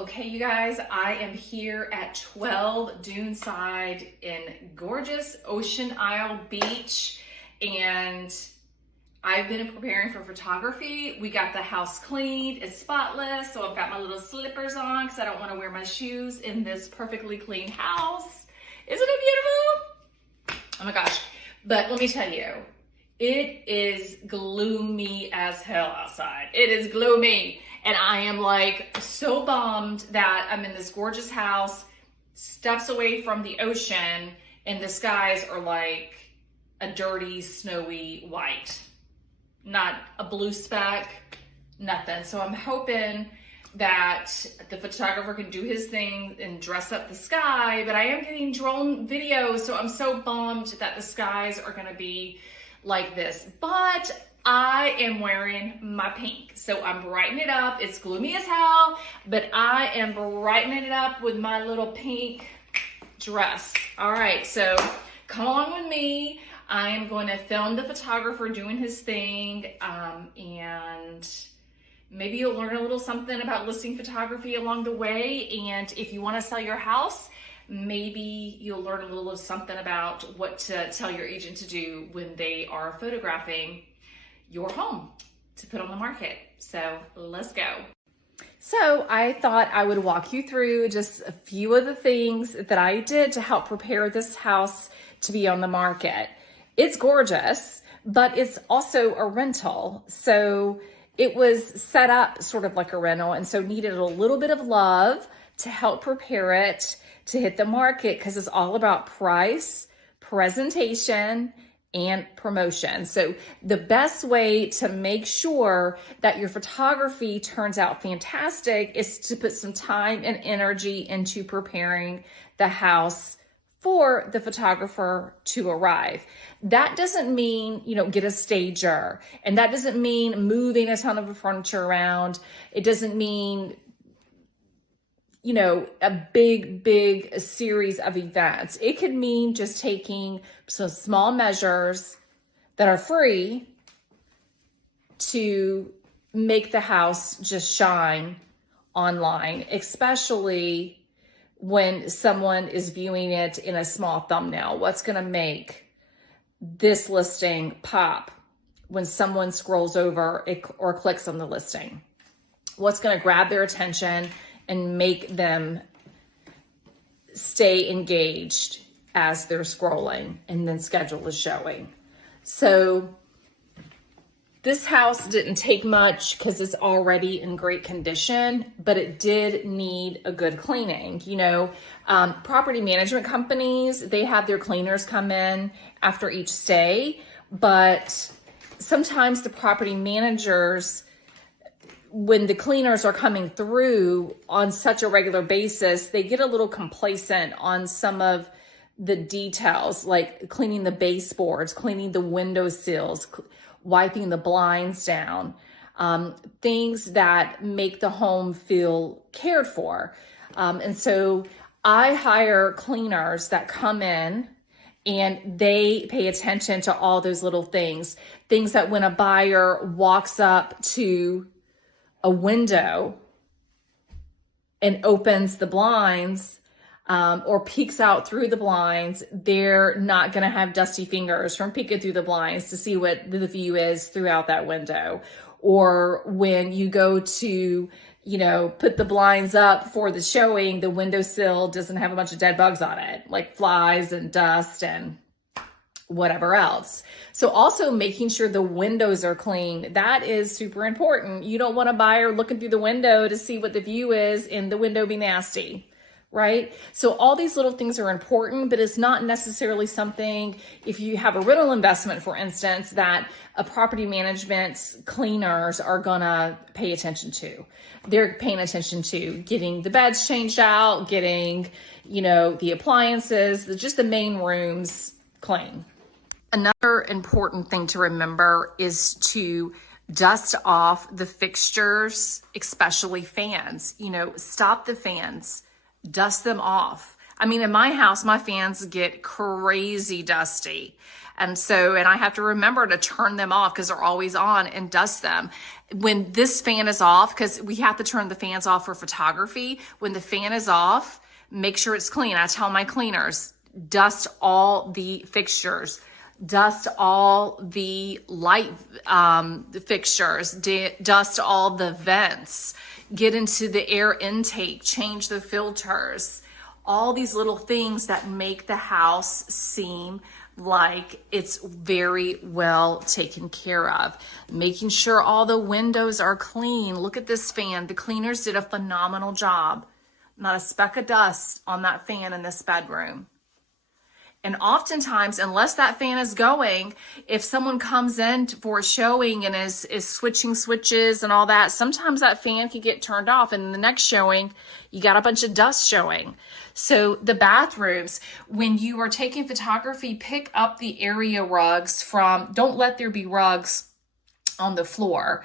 Okay, you guys, I am here at 12 Duneside in gorgeous Ocean Isle Beach, and I've been preparing for photography. We got the house cleaned, it's spotless, so I've got my little slippers on because I don't want to wear my shoes in this perfectly clean house. Isn't it beautiful? Oh my gosh. But let me tell you, it is gloomy as hell outside. It is gloomy. And I am like so bummed that I'm in this gorgeous house, steps away from the ocean, and the skies are like a dirty, snowy white. Not a blue speck, nothing. So I'm hoping that the photographer can do his thing and dress up the sky, but I am getting drone videos, so I'm so bummed that the skies are gonna be like this. But I am wearing my pink, so I'm brightening it up. It's gloomy as hell, but I am brightening it up with my little pink dress. All right, so come along with me. I am going to film the photographer doing his thing, and maybe you'll learn a little something about listing photography along the way. And if you want to sell your house, maybe you'll learn a little something about what to tell your agent to do when they are photographing your home to put on the market. So let's go. So I thought I would walk you through just a few of the things that I did to help prepare this house to be on the market. It's gorgeous, but it's also a rental. So it was set up sort of like a rental, and so needed a little bit of love to help prepare it to hit the market, because it's all about price, presentation, and promotion. So the best way to make sure that your photography turns out fantastic is to put some time and energy into preparing the house for the photographer to arrive. That doesn't mean, get a stager. And that doesn't mean moving a ton of furniture around. It doesn't mean a big series of events. It could mean just taking some small measures that are free to make the house just shine online, especially when someone is viewing it in a small thumbnail. What's going to make this listing pop when someone scrolls over or clicks on the listing? What's going to grab their attention and make them stay engaged as they're scrolling and then schedule the showing? So this house didn't take much because it's already in great condition, but it did need a good cleaning. Property management companies, they have their cleaners come in after each stay, but sometimes the property managers, when the cleaners are coming through on such a regular basis, they get a little complacent on some of the details, like cleaning the baseboards, cleaning the window sills, wiping the blinds down, things that make the home feel cared for. And so I hire cleaners that come in and they pay attention to all those little things that when a buyer walks up to a window and opens the blinds, or peeks out through the blinds, they're not going to have dusty fingers from peeking through the blinds to see what the view is throughout that window. Or when you go to, put the blinds up for the showing, the windowsill doesn't have a bunch of dead bugs on it, like flies and dust and whatever else. So also making sure the windows are clean, that is super important. You don't want a buyer looking through the window to see what the view is and the window be nasty, right? So all these little things are important, but it's not necessarily something, if you have a rental investment, for instance, that a property management cleaners are gonna pay attention to. They're paying attention to getting the beds changed out, getting, the appliances, just the main rooms clean. Another important thing to remember is to dust off the fixtures, especially fans. Stop the fans, dust them off. I mean, in my house, my fans get crazy dusty. And I have to remember to turn them off because they're always on, and dust them. when this fan is off, because we have to turn the fans off for photography, when the fan is off, make sure it's clean. I tell my cleaners, dust all the fixtures, dust all the light fixtures, dust all the vents, get into the air intake, change the filters, all these little things that make the house seem like it's very well taken care of. Making sure all the windows are clean. Look at this fan. The cleaners did a phenomenal job. Not a speck of dust on that fan in this bedroom. And oftentimes, unless that fan is going, if someone comes in for a showing and is switching switches and all that, sometimes that fan can get turned off. And in the next showing, you got a bunch of dust showing. So the bathrooms, when you are taking photography, pick up the area rugs don't let there be rugs on the floor.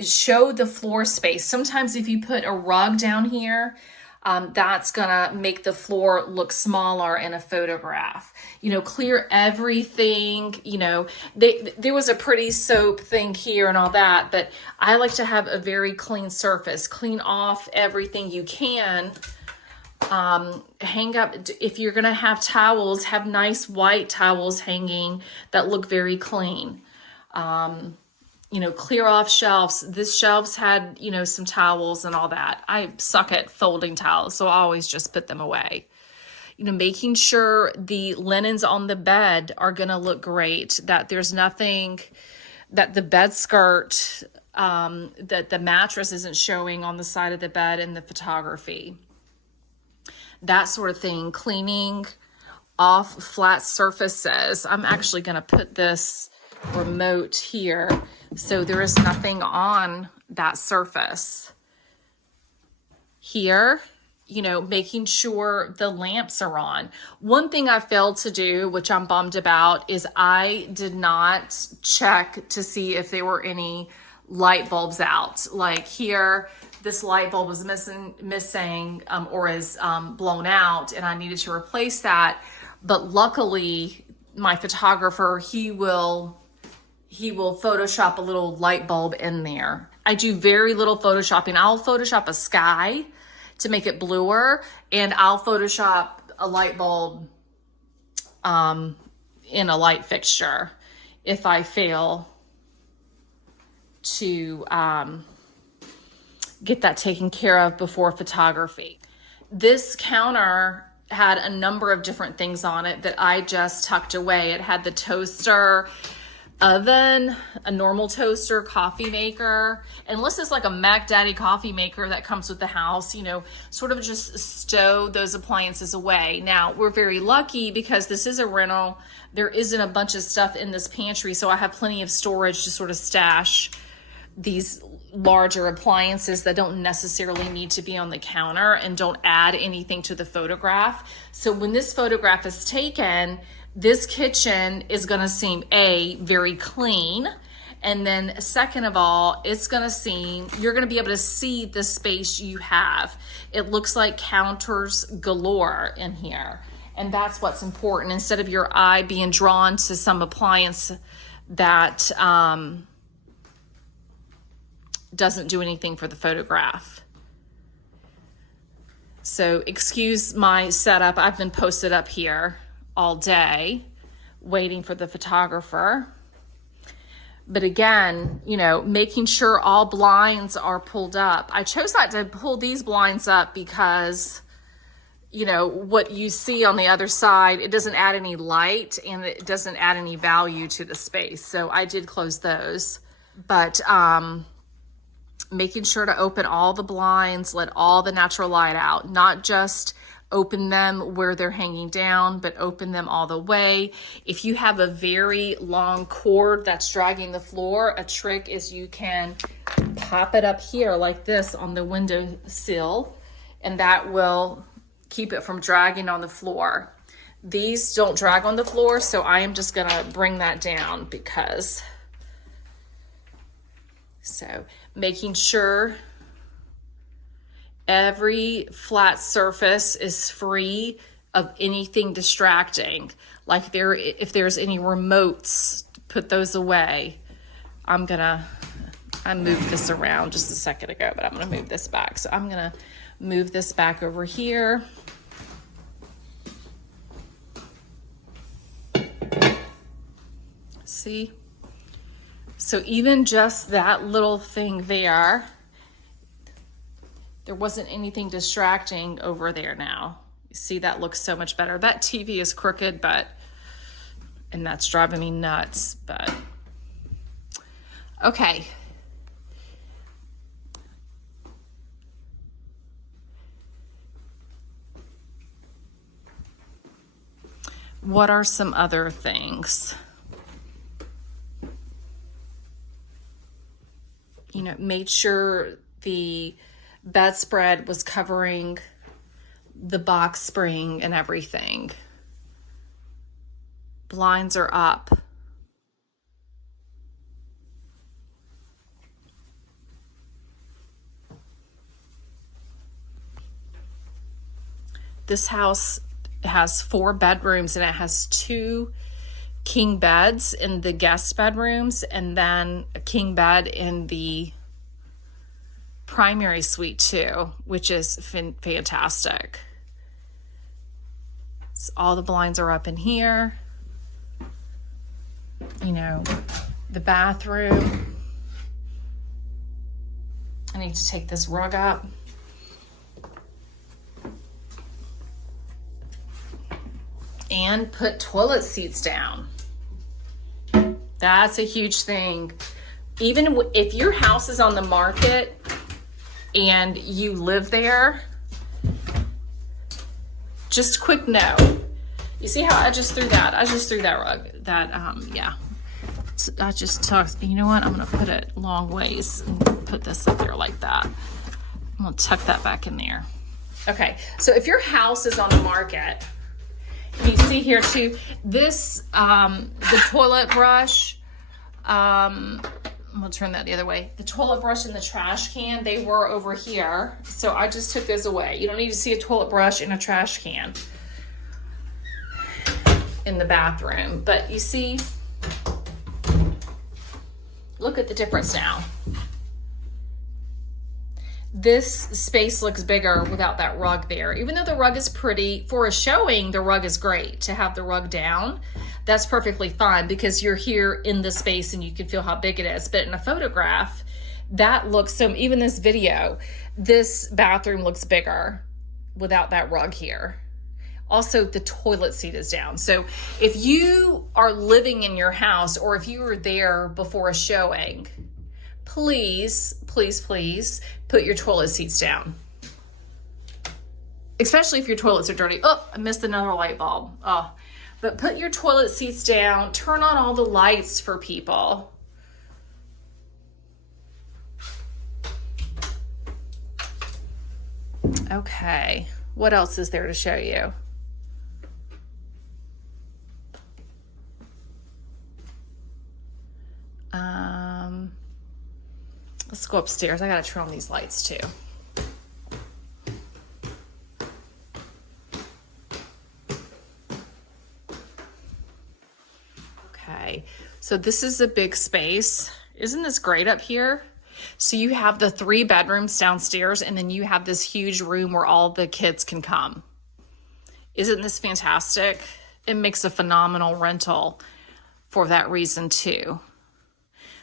Show the floor space. Sometimes if you put a rug down here, that's gonna make the floor look smaller in a photograph. Clear everything. There was a pretty soap thing here and all that, but I like to have a very clean surface. Clean off everything you can. Hang up, if you're gonna have towels, have nice white towels hanging that look very clean. Clear off shelves. This shelves had, some towels and all that. I suck at folding towels, so I always just put them away. Making sure the linens on the bed are going to look great, that there's nothing, that the bed skirt, that the mattress isn't showing on the side of the bed in the photography. That sort of thing. Cleaning off flat surfaces. I'm actually going to put this remote here so there is nothing on that surface. Here, making sure the lamps are on. One thing I failed to do, which I'm bummed about, is I did not check to see if there were any light bulbs out. Like here, this light bulb was missing or is blown out, and I needed to replace that. But luckily, my photographer, he will Photoshop a little light bulb in there. I do very little Photoshopping. I'll Photoshop a sky to make it bluer, and I'll Photoshop a light bulb in a light fixture if I fail to get that taken care of before photography. This counter had a number of different things on it that I just tucked away. It had the toaster, oven, a normal toaster, coffee maker, unless it's like a Mac Daddy coffee maker that comes with the house, sort of just stow those appliances away. Now, we're very lucky because this is a rental. There isn't a bunch of stuff in this pantry, so I have plenty of storage to sort of stash these larger appliances that don't necessarily need to be on the counter and don't add anything to the photograph. So when this photograph is taken, this kitchen is going to seem very clean, and then second of all, it's going to seem, you're going to be able to see the space you have. It looks like counters galore in here, and that's what's important, instead of your eye being drawn to some appliance that doesn't do anything for the photograph. So excuse my setup. I've been posted up here all day waiting for the photographer. But again, making sure all blinds are pulled up. I chose not to pull these blinds up because, what you see on the other side, it doesn't add any light and it doesn't add any value to the space. So I did close those. But making sure to open all the blinds, let all the natural light out, not just open them where they're hanging down, but open them all the way. If you have a very long cord that's dragging the floor, a trick is you can pop it up here like this on the window sill, and that will keep it from dragging on the floor. These don't drag on the floor, so I am just gonna bring that down because, so making sure every flat surface is free of anything distracting. Like if there's any remotes, put those away. I'm gonna I moved this around just a second ago, but I'm going to move this back. So I'm going to move this back over here. See? So even just that little thing there wasn't anything distracting over there now. You see, that looks so much better. That TV is crooked, and that's driving me nuts, but okay. What are some other things? You know, made sure the bedspread was covering the box spring and everything. Blinds are up. This house has 4 bedrooms, and it has 2 king beds in the guest bedrooms, and then a king bed in the primary suite too, which is fantastic. So all the blinds are up in here. You know, the bathroom. I need to take this rug up. And put toilet seats down. That's a huge thing. Even if your house is on the market and you live there, just quick note. You see how I just threw that? I just threw that rug. Yeah. I just tucked, you know what? I'm gonna put it long ways and put this up there like that. I'm gonna tuck that back in there. Okay, so if your house is on the market, you see here too, this, the toilet brush, I'm gonna turn that the other way. The toilet brush and the trash can, they were over here. So I just took those away. You don't need to see a toilet brush and a trash can in the bathroom. But you see, look at the difference now. This space looks bigger without that rug there. Even though the rug is pretty, for a showing, the rug is great. To have the rug down, that's perfectly fine because you're here in the space and you can feel how big it is. But in a photograph, that looks, so even this video, this bathroom looks bigger without that rug here. Also, the toilet seat is down. So if you are living in your house or if you were there before a showing, please, please, please put your toilet seats down. Especially if your toilets are dirty. Oh, I missed another light bulb. Oh, but put your toilet seats down. Turn on all the lights for people. Okay, what else is there to show you? Let's go upstairs. I gotta turn on these lights too. Okay, so this is a big space. Isn't this great up here? So you have the 3 bedrooms downstairs, and then you have this huge room where all the kids can come. Isn't this fantastic? It makes a phenomenal rental for that reason too.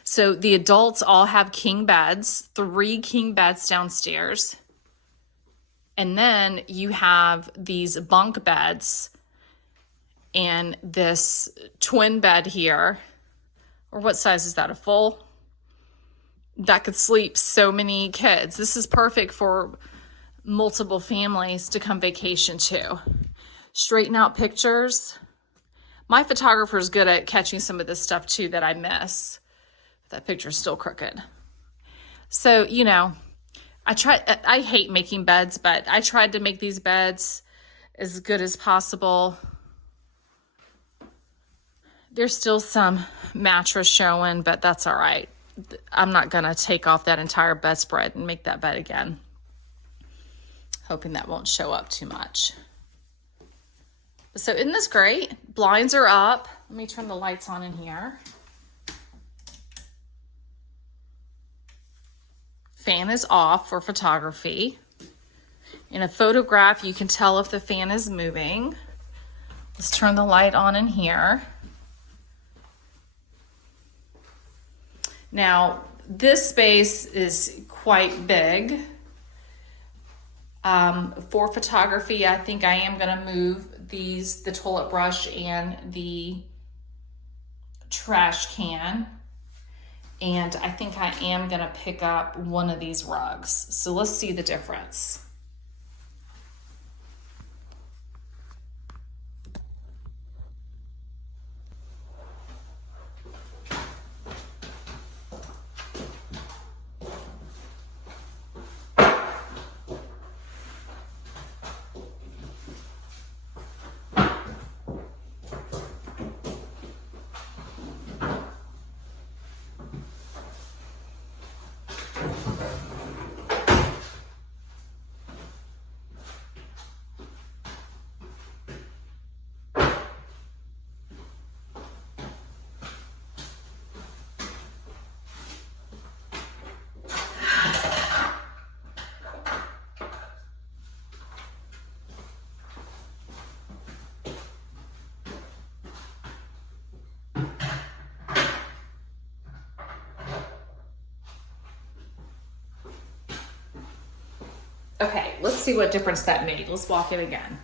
So the adults all have king beds, 3 king beds downstairs. And then you have these bunk beds and this twin bed here. Or what size is that, a full? That could sleep so many kids. This is perfect for multiple families to come vacation to. Straighten out pictures. My photographer is good at catching some of this stuff too that I miss. That picture's still crooked. So, you know, I hate making beds, but I tried to make these beds as good as possible. There's still some mattress showing, but that's all right. I'm not gonna take off that entire bedspread and make that bed again. Hoping that won't show up too much. So isn't this great? Blinds are up. Let me turn the lights on in here. fan is off for photography. In a photograph, you can tell if the fan is moving. Let's turn the light on in here. Now, this space is quite big. For photography, I think I am gonna move the toilet brush and the trash can. And I think I am gonna pick up one of these rugs. So let's see the difference. Okay, let's see what difference that made. Let's walk it again.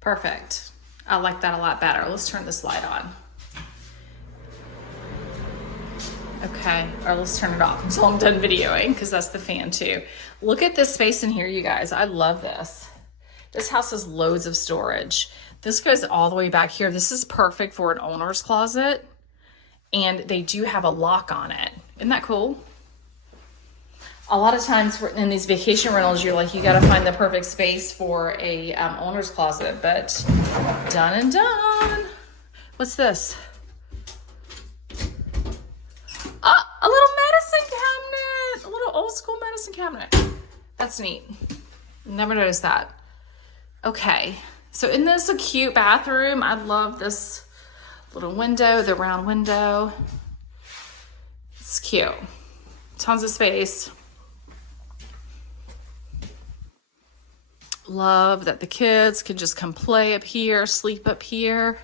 Perfect. I like that a lot better. Let's turn this light on. Okay, or let's turn it off until I'm done videoing, because that's the fan too. Look at this space in here, you guys. I love this. This house has loads of storage. This goes all the way back here. This is perfect for an owner's closet, and they do have a lock on it. Isn't that cool? A lot of times in these vacation rentals, you're like, you got to find the perfect space for a owner's closet, but done and done. What's this? A little medicine cabinet, a little old school medicine cabinet. That's neat. Never noticed that. Okay, so isn't this a cute bathroom? I love this little window, the round window. It's cute. Tons of space. Love that the kids can just come play up here, sleep up here.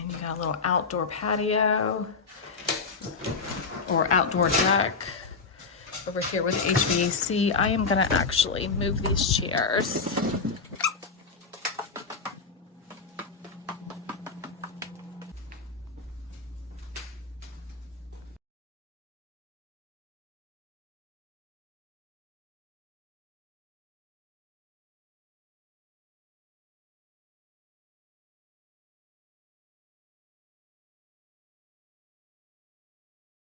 And you got a little outdoor patio or outdoor deck over here with HVAC. I am gonna actually move these chairs